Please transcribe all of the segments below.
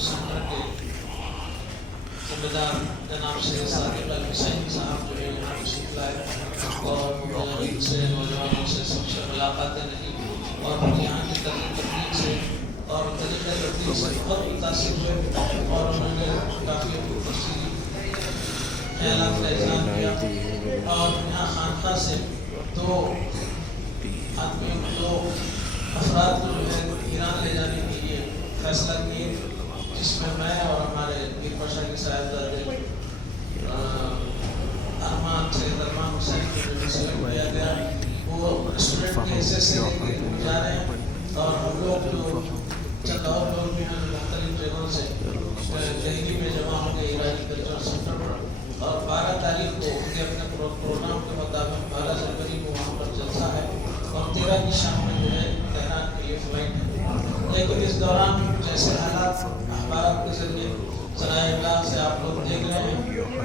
Centre के जिम्मेदार जनाब से सादिक अल हुसैनी साहब जो है यहाँ तशरीफ लाए और मुजाहिदीन से नौजवानों से सबसे मुलाकातें रही और यहाँ की तकनीक से और तरीक़े तरतीब से बहुत मुतासिर हुए और उन्होंने काफ़ी तफसीली ख्यालात का इज़हार किया। और यहाँ खानका से दो अफराद को जो है ईरान ले जाने के लिए फैसला किए, जिसमें मैं और हमारे पीर पाशा के साहिबजादे अरमान हुसैन को जो सेलेक्ट किया गया वो स्टूडेंट के हिस्से से लेके जा रहे हैं। और हम लोग जो चंद और लोग भी हैं मुख्तलिफ जगहों से दिल्ली में जमा होंगे ईरानी कल्चर सेंटर पर। और 12 तारीख को उनके अपने प्रोग्राम के मुताबिक 12 जनवरी को वहाँ पर जलसा है और 13 की शाम में जो है तेहरान के लिए फ्लाइट है। लेकिन इस दौरान जैसे हालात अखबार के जरिए ज़राए इब्लाग से आप लोग देख रहे हैं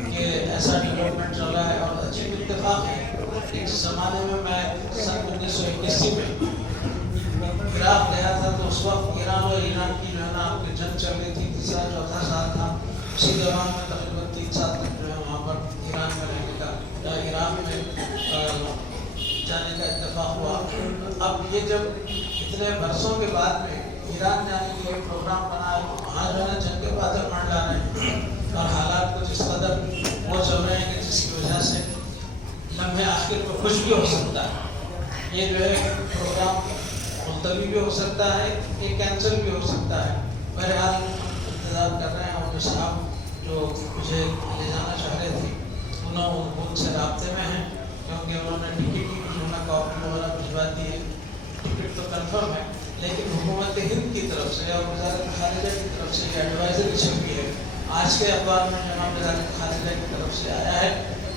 कि ऐसा डेवलपमेंट चल रहा है और अच्छी इत्तेफाक है। इस ज़माने में मैं सन 1981 में इराक़ गया था तो उस वक्त ईरान और ईरान की जो है ना आपकी जंग चल रही थी, तीसरा चौथा साल था। उसी दौरान में तकरीबन 3 साल तक जो है वहाँ पर ईरान में रहने का या ईरान में जाने का इत्तेफाक हुआ। अब ये जब इतने बरसों के बाद में ईरान जाने के लिए प्रोग्राम बना है, वहाँ जो है जंग के बादल मंडला रहे हैं और हालात कुछ इस कदर वो चल रहे हैं कि जिसकी वजह से लम्हे आखिर में कुछ भी हो सकता है। ये जो है प्रोग्राम मुलतवी भी हो सकता है, ये कैंसिल भी हो सकता है। बहरहाल इंतज़ार कर रहे हैं। उन साहब जो मुझे ले जाना चाह रहे थे उनसे राब्ते में हैं, क्योंकि उन्होंने टिकट की जो है कॉपी वगैरह भिजवा दी है। टिकट तो कन्फर्म है, लेकिन हुकूमत हिंद की तरफ से और वज़ारत ख़ारिजा की तरफ से ये एडवाइजरी छपी है आज के अखबार में जनाब वज़ारत ख़ारिजा की तरफ से आया है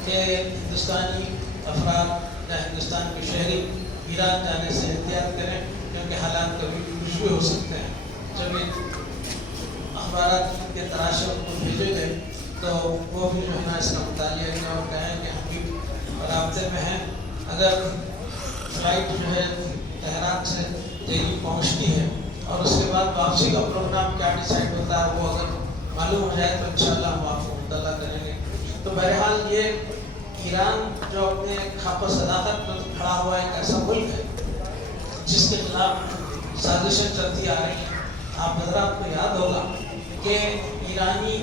कि हिंदुस्तानी अफराद या हिंदुस्तान के शहरी ईरान जाने से एहतियात करें, क्योंकि हालात कभी भी कुछ भी हो सकते हैं। जब ये अखबार के तराशे उनको भेजे गए तो वो भी जो है ना इसका मुतालिया किया और कहें कि हम भी राब्ते में हैं। अगर फ्लाइट जो है तेहरान से दिल्ली पहुंचती है और उसके बाद वापसी का प्रोग्राम क्या डिसाइड होता है वो अगर मालूम हो जाए तो इंशाल्लाह हम आपको मुतल्ला करेंगे। तो बहरहाल ये ईरान जो अपने खाप सदाकत पर खड़ा हुआ एक ऐसा मुल्क है जिसके खिलाफ साजिशें चलती आ रही हैं। आप हज़रात को याद होगा कि ईरानी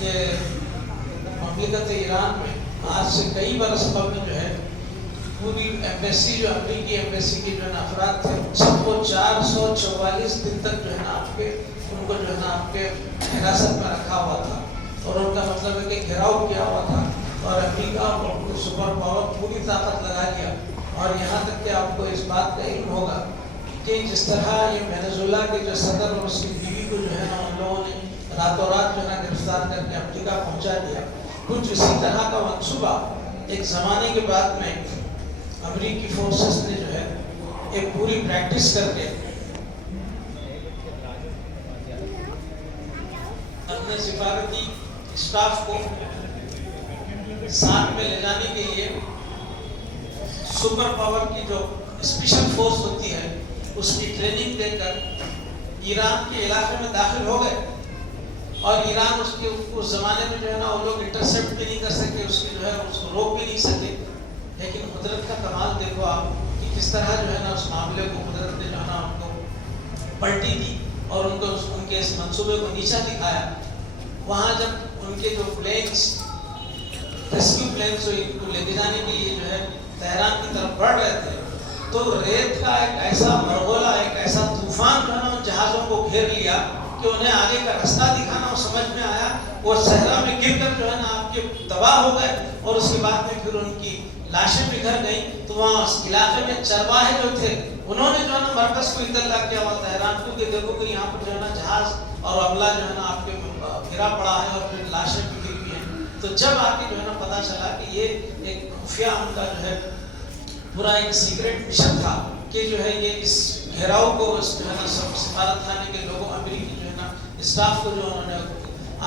के ममलिकत ईरान में आज से कई बरस कबल जो है पूरी एम्बेसी जो अमरीकी एम्बेसी के जो है ना अफराद थे सबको 444 दिन तक जो है ना उनको जो है ना आपके हिरासत में रखा हुआ था और उनका मतलब है कि घेराव किया हुआ था और अमेरिका और सुपर पावर पूरी ताकत लगा दिया। और यहाँ तक कि आपको इस बात का इल्म होगा कि जिस तरह ये वेनेजुएला के जो सदर और उसकी बीवी को जो है ना उन लोगों ने रातों रात जो है ना गिरफ्तार करके अमेरिका पहुँचा दिया, कुछ इसी तरह का मंसूबा एक ज़माने के बाद में अमेरिकी फोर्सेस ने जो है एक पूरी प्रैक्टिस करके अपने सिफारती स्टाफ को साथ में ले जाने के लिए सुपर पावर की जो स्पेशल फोर्स होती है उसकी ट्रेनिंग देकर ईरान के इलाके में दाखिल हो गए। और ईरान उसके उस ज़माने में जो है ना वो लोग इंटरसेप्ट भी नहीं कर सके, उसकी जो है उसको रोक भी नहीं सके। लेकिन कुदरत का कमाल देखो आप कि किस तरह जो है ना उस मामले को कुदरत ने जो है ना उनको पलटी दी और उनको उनके इस मंसूबे को नीचा दिखाया। वहाँ जब उनके जो प्लेन्स रेस्क्यू प्लेन्स इनको लेके जाने के लिए जो है तेहरान की तरफ बढ़ रहे थे तो रेत का एक ऐसा मरगोला, एक ऐसा तूफान जो है ना उन जहाज़ों को घेर लिया कि उन्हें आगे का रास्ता दिखाना समझ में आया। वो सहरा में गिर कर जो है ना आपके तबाह हो गए और उसके बाद में फिर उनकी लाशें बिखर गई। तो वहाँ इलाके में चरवाहे जो थे उन्होंने जो है ना मरकज़ को इतला किया हुआ तेहरान को कि देखो कि यहाँ पर जो है ना जहाज़ और अमला जो है ना आपके घिरा पड़ा है और फिर लाशें बिखरी हुई हैं। तो जब आके जो है ना पता चला कि ये एक खुफिया उनका जो है पूरा एक सीक्रेट मिशन था कि जो है ये इस घेराव को इस जो है ना सफारत खाने के लोगों अमेरिकी जो है ना स्टाफ को जो उन्होंने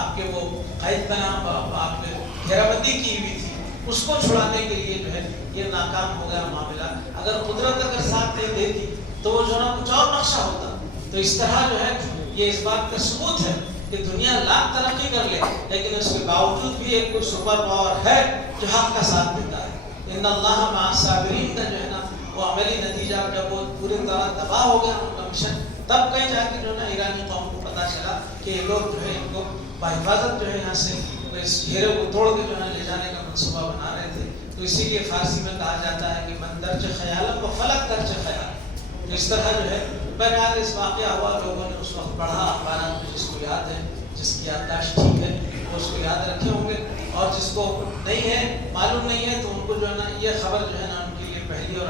आपके वो कैद का नाम आपके घेराबंदी की हुई थी उसको छुड़ाने के लिए जो है ये नाकाम हो गया मामला। अगर कुदरत अगर साथ नहीं देती तो वो जो है ना कुछ और नक्शा होता। تو اس طرح جو ہے یہ اس بات کا ثبوت ہے کہ دنیا لاکھ ترقی کر لے لیکن اس کے باوجود بھی ایک کوئی سپر پاور ہے جو حق کا ساتھ دیتا ہے۔ ان اللہ مع الصابرین کا جو ہے نا وہ عملی نتیجہ جب وہ پوری طرح تباہ ہو گیا ان کا مشن، تب کہیں جا کے جو ہے نا ایرانی قوم کو پتہ چلا کہ یہ لوگ جو ہے ان کو بحفاظت جو ہے یہاں سے اس گھیرے کو توڑ کے جو ہے لے جانے کا منصوبہ بنا رہے تھے۔ تو اسی لیے فارسی میں کہا جاتا ہے کہ من درج خیالم و فلک درج خیال۔ تو اس طرح جو ہے بہرحال اس واقعہ ہوا، لوگوں نے اس وقت پڑھا اخبارات میں، جس کو یاد ہے، جس کی یادداشت ٹھیک ہے وہ اس کو یاد رکھے ہوں گے، اور جس کو نہیں ہے، معلوم نہیں ہے، تو ان کو جو ہے نا یہ خبر جو ہے نا ان کے لیے پہلی اور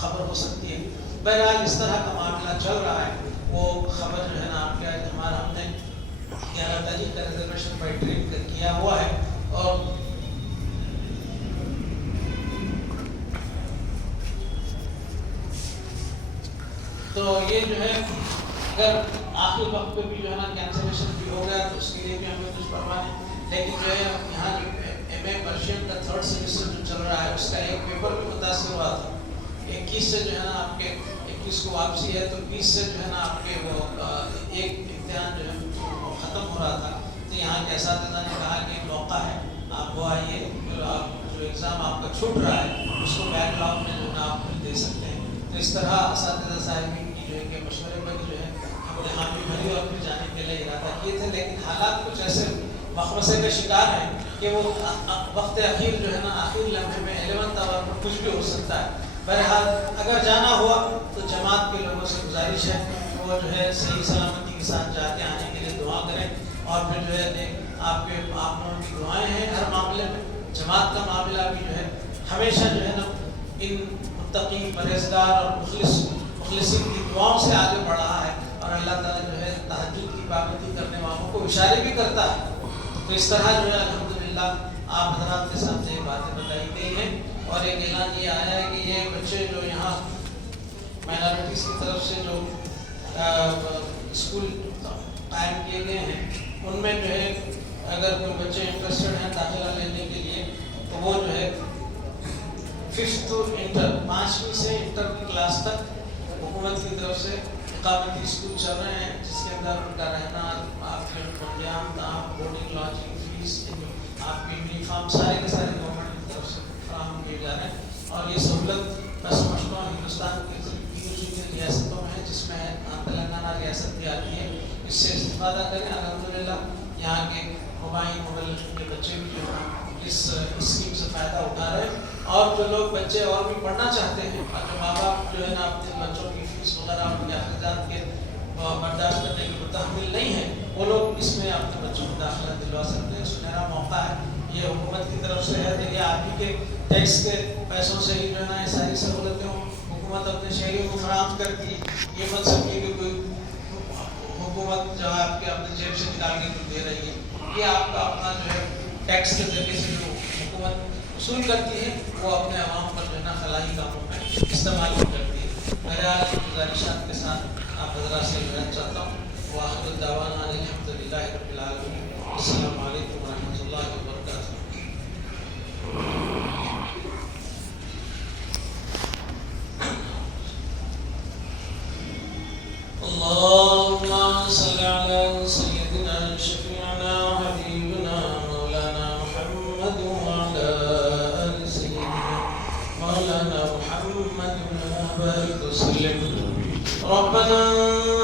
خبر ہو سکتی ہے۔ بہرحال اس طرح کا معاملہ چل رہا ہے، وہ خبر جو ہے نا آپ کا ہمارا ہم نے 11 تاریخ کا ریزرویشن بائی ٹرین کیا ہوا ہے، اور تو یہ جو ہے اگر آخری وقت پہ بھی جو ہے نا کینسلیشن بھی ہو گیا تو اس کے لیے بھی ہمیں کچھ پرواہ نہیں، لیکن جو ہے یہاں جو ایم اے پرشین کا 3rd سیمسٹر جو چل رہا ہے اس کا ایک پیپر بھی متاثر ہوا تھا۔ 21 سے جو ہے نا آپ کے 21 کو واپسی ہے، تو 20 سے جو ہے نا آپ کے وہ ایک امتحان جو ہے وہ ختم ہو رہا تھا، تو یہاں کے اساتذہ نے کہا کہ موقع ہے آپ وہ آئیے، آپ جو ایگزام آپ کا چھوٹ رہا ہے اس کو بیک لاگ میں جو ہے نا آپ دے سکتے ہیں۔ تو اس طرح اساتذہ صاحبین کی جو ہے کہ مشورے پر جو ہے ہم نے ہم بھی بھری اور پھر جانے کے لیے ارادہ کیے تھے، لیکن حالات کچھ ایسے مخمصے کا شکار ہیں کہ وہ وقت اخیر جو ہے نا آخری لمحے میں 11th آور پر کچھ بھی ہو سکتا ہے۔ بہرحال اگر جانا ہوا تو جماعت کے لوگوں سے گزارش ہے کہ وہ جو ہے صحیح سلامتی کے ساتھ جا کے آنے کے لیے دعا کریں، اور پھر جو ہے آپ لوگوں کی دعائیں ہیں ہر معاملے میں۔ جماعت کا معاملہ بھی جو ہے ہمیشہ جو ہے نا ان متقین پرہیزگار اور مخلصین کی دعاؤں سے آگے بڑھ رہا ہے، اور اللہ تعالیٰ جو ہے تہجد کی پابندی کرنے والوں کو اشارے بھی کرتا ہے۔ تو اس طرح جو ہے الحمدللہ آپ حضرات کے سامنے یہ باتیں بتائی گئی ہیں، اور ایک اعلان یہ آیا ہے کہ یہ بچے جو یہاں مائنارٹیز کی طرف سے جو اسکول قائم کیے گئے ہیں ان میں جو ہے اگر کوئی بچے انٹرسٹڈ ہیں داخلہ لینے کے لیے تو وہ جو ہے 5th to انٹر 5ویں سے انٹر کی کلاس تک حکومت کی طرف سے اقامتی اسکول چل رہے ہیں، جس کے اندر ان کا رہنا، آپ کے انتظام، بورڈنگ، لاجنگ، فیس، آپ کی یونیفارم سارے کے سارے گورنمنٹ کی طرف سے فراہم کیے جا رہے ہیں، اور یہ سہولت میں سمجھتا ہوں ہندوستان کی ریاستوں میں ہے، جس میں تلنگانہ ریاست بھی آتی ہے، اس سے استفادہ کریں۔ الحمدللہ یہاں کے موبائل کے بچے بھی جو ہیں اس اسکیم سے فائدہ اٹھا رہے ہیں، اور جو لوگ بچے اور بھی پڑھنا چاہتے ہیں اور جو ماں باپ جو ہے نا اپنے بچوں کی فیس وغیرہ ان کے اخراجات کے برداشت کرنے کے متحمل نہیں ہیں، وہ لوگ اس میں اپنے بچوں کو داخلہ دلوا سکتے ہیں۔ سنہرا موقع ہے، یہ حکومت کی طرف سے ہے، دیکھیے آپ ہی کے ٹیکس کے پیسوں سے ہی جو ہے نا یہ ساری سہولتیں حکومت اپنے شہریوں کو فراہم کرتی ہے۔ یہ مت سمجھیے کہ کوئی حکومت جو ہے آپ کے اپنے جیب سے نکال کے کچھ دے رہی ہے، یہ آپ کا اپنا جو ہے ٹیکس کے ذریعے سے جو حکومت وصول کرتی ہے وہ اپنے عوام پر جو ہے نا فلاحی کاموں میں استعمال کرتی ہے۔ بہرحال گزارشات کے ساتھ آپ حضرات سے ملنا چاہتا ہوں۔ وآخر الدعوانا الحمدللہ رب العالمین۔ السلام علیکم ورحمۃ اللہ وبرکاتہ۔ اللهم صل على سيدنا شفيعنا وحبيبنا مولانا محمد وعلى آل سيدنا مولانا محمد وبارك وسلم۔ ربنا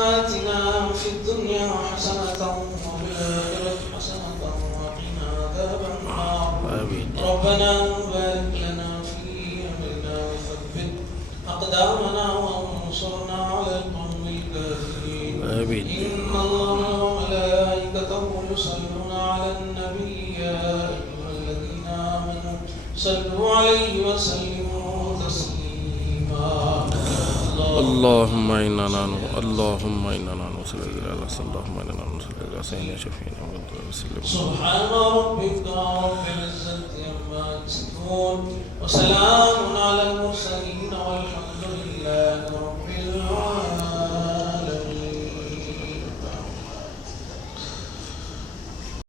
آتنا في الدنيا حسنة وفي الآخرة حسنة وقنا عذاب النار۔ ربنا بارك لنا في أمرنا وثبت أقدامنا وانصرنا على القوم الكافرين۔ إن الله وملائكته يصلون على النبي يا أيها الذين آمنوا صلوا عليه وسلموا تسليما۔ اللهم إنا نصلي على سيدنا شفيعنا وسلم۔ سبحان ربك رب العزة عما يصفون وسلام على